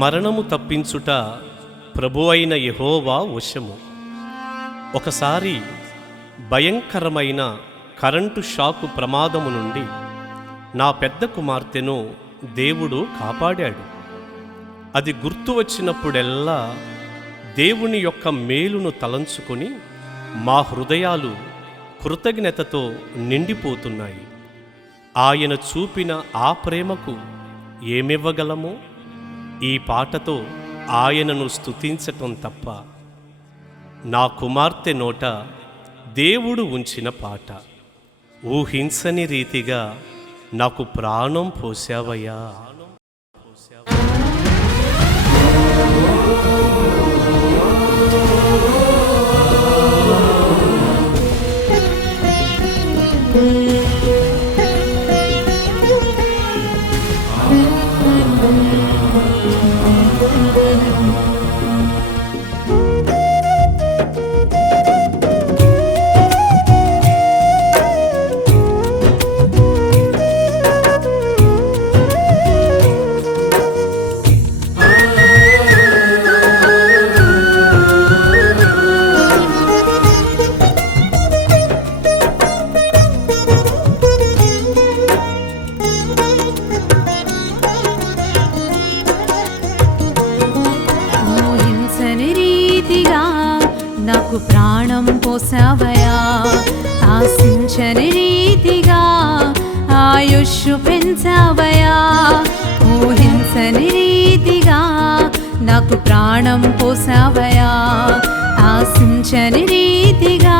మరణము తప్పించుట ప్రభువైన యెహోవా వశము. ఒకసారి భయంకరమైన కరెంటు షాకు ప్రమాదము నుండి నా పెద్ద కుమార్తెను దేవుడు కాపాడాడు. అది గుర్తు వచ్చినప్పుడెల్లా దేవుని యొక్క మేలును తలంచుకొని మా హృదయాలు కృతజ్ఞతతో నిండిపోతున్నాయి. ఆయన చూపిన ఆ ప్రేమకు ఏమివ్వగలమో ఈ పాటతో ఆయనను స్తుతించటం తప్ప. నా కుమార్తె నోట దేవుడు ఉంచిన పాట. ఊహించని రీతిగా నాకు ప్రాణం పోసావయ్యా. నాకు ప్రాణం పోసావయా, ఆశించని రీతిగా ఆయుష్షు పెంచావయా. ఊహించని రీతిగా నాకు ప్రాణం పోసావయా, ఆశించని రీతిగా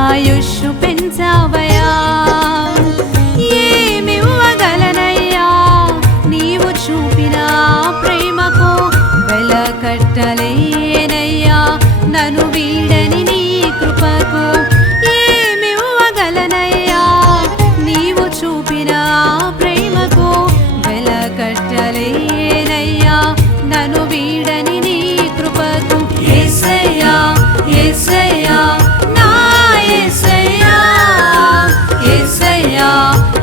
ఆయుష్షు పెంచావయా. ఏమివ్వగలనయ్యా నీవు చూపిన ప్రేమకు వెలకట్టలేనయ్యా నన్ను వీడని నీ కృపకు. ఏమివ్వగలనయ్యా నీవు చూపిన ప్రేమకు వెలకట్టలేనయ్యా నన్ను వీడని నీ కృపకు. యేసయ్యా యేసయ్యా నా యేసయ్యా, యేసయ్యా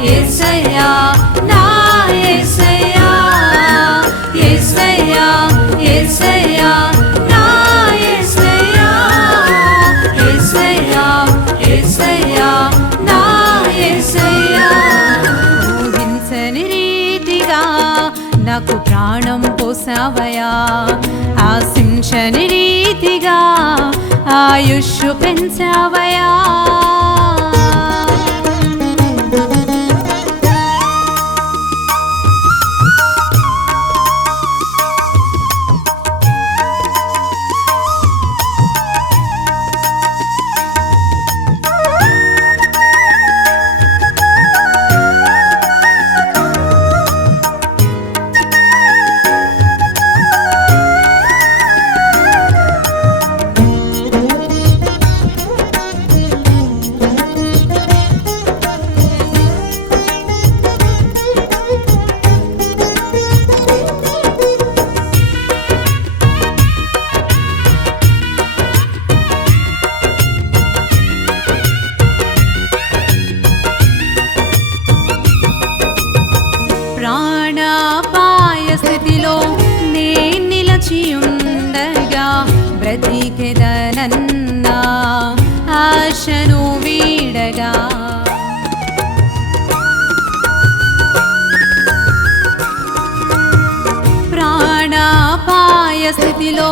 యేసయ్యా నా యేసయ్యా, యేసయ్యా యేసయ్యా నా యేసయ్యా, యేసయ్యా యేసయ్యా నా యేసయ్యా. ఊహించని రీతిగా నాకు ప్రాణం పోసావయా, ఆశించని రీతిగా ఆయుష్షు పెంచావయా. స్థితిలో నే నిలచియుండగా బ్రతికెదనన్నా ఆశను వీడగా. ప్రాణాపాయ స్థితిలో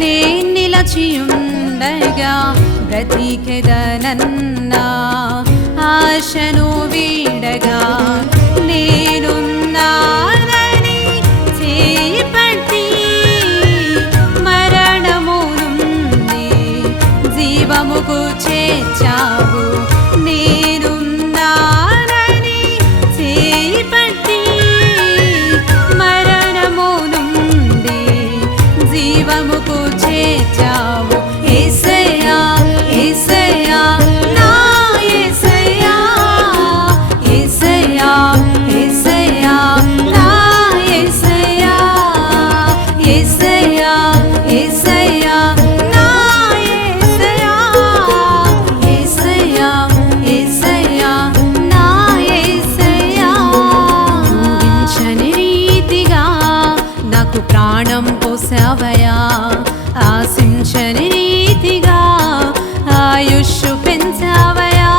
నే నిలచియుండగా బ్రతికెదనన్నా ఆశను వీడగా. నేనున్నానని చేపట్టి మరణము నుండి జీవముకు చేర్చావు. నేనున్నానని చేపట్టి మరణము నుండి జీవముకు చేర్చావు. యేసయ్యా యేసయ్యా నా యేసయ్యా, యేసయ్యా నాకు ప్రాణం పోసావయా ఆశించని రీతిగా ఆయుష్ పెంచావయా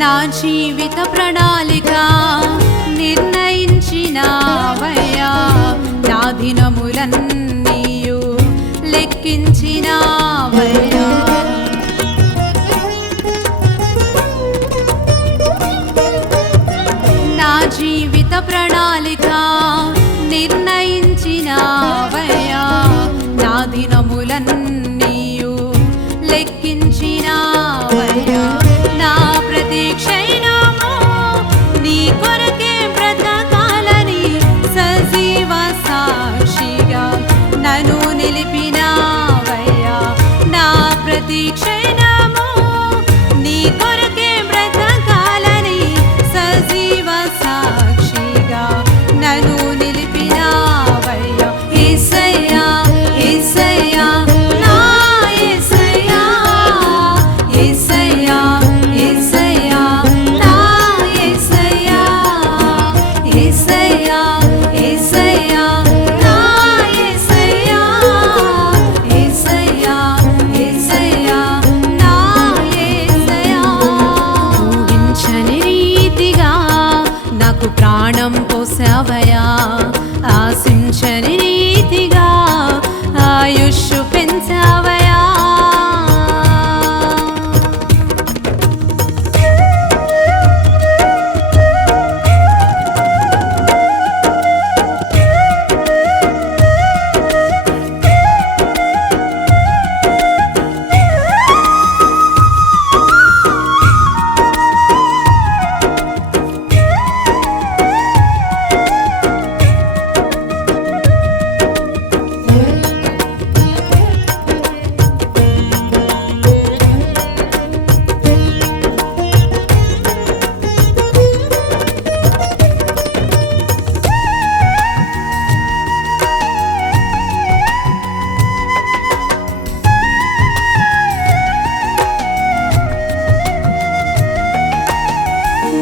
నా జీవిత ప్రణాళిక నిర్ణయించినావయ్యా నా దినములన్నీయు లెక్కించినావయ్యా నా జీవిత ప్రణాళిక నిర్ణయించినావయ్యా నా దినములన్నీయు లెక్కించినావయ్యా నా ప్రతిక్షణము నీ కొరకే బ్రతకాలని సజీవ సాక్షిగా నన్ను నిలిపినావయ్యా నా ప్రతిక్షణము నీ కొరకే బ్రతకాలని సజీవ సాక్షిగా నన్ను నిలిపినావయ్యా యేసయ్యా యేసయ్యా నా యేసయ్యా యేసయ్యా యేసయ్యా నా యేసయ్యా యేసయ్యా యేసయ్యా నా యేసయ్యా యేసయ్యా యేసయ్యా నా యేసయ్యా ఊహించని రీతిగా నాకు ప్రాణం పోసావయా ఆశించని రీతిగా ఆయుష్ పెంచావయా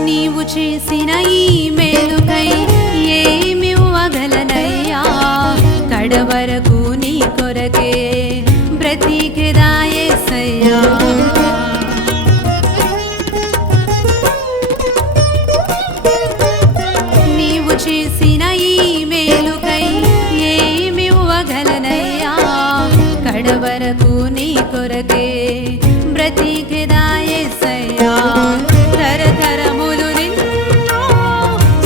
నీవు చేసిన ఈ మేలుకై ఏమివ్వగలనయ్యా కడవరకు నీ కొరకే బ్రతికెదా యేసయ్యా నీవు చేసిన ఈ మేలుకై ఏమివ్వగలనయ్యా కడవరకు నీ కొరకే బ్రతికెదా యేసయ్యా తరతరములు నిన్ను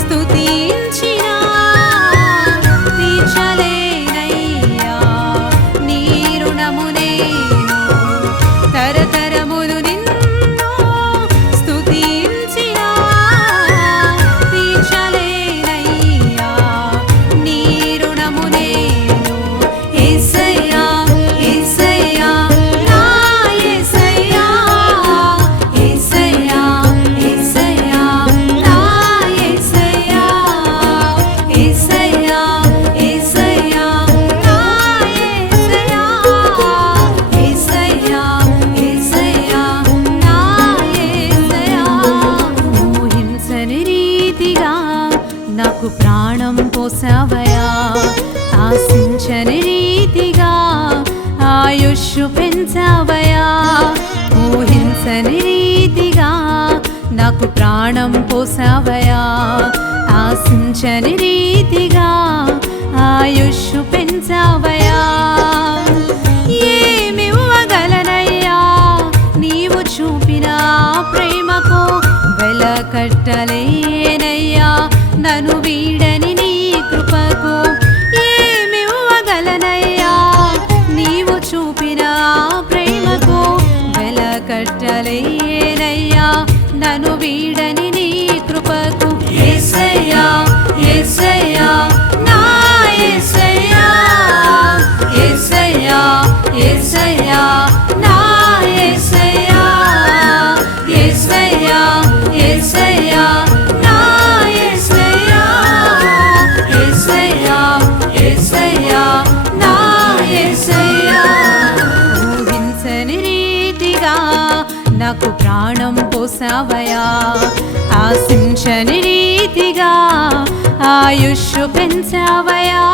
స్తుతించినా తీర్చలేనయ్యా నీ రుణము నేను తరతరములు నిన్ను స్తుతించినా తీర్చలేనయ్యా నీ రుణము నేను యేసయ్యా యేసయ్యా నా యేసయ్యా యేసయ్యా యేసయ్యా నా యేసయ్యా యేసయ్యా యేసయ్యా నా యేసయ్యా యేసయ్యా యేసయ్యా నా యేసయ్యా ఊహించని రీతిగా నాకు ప్రాణం పోసావయా ఆశించని రీతిగా ఆయుష్ పెంచావయా ఊహించని రీతిగా నాకు ప్రాణం పోసావయా ఆశించని రీతిగా ఆయుష్ పెంచావయా ఏమివ్వగలనయ్యా నీవు చూపిన ప్రేమకు వెల కట్టలేనయ్యా నన్ను వీడని నీ కృపకు ఏమివ్వగలనయ్యా యేసయ్యా నా యేసయ్యా ఊహించని రీతిగా నాకు ప్రాణం పోసావయా ఆశించని రీతిగా ఆయుష్ పెంచావయా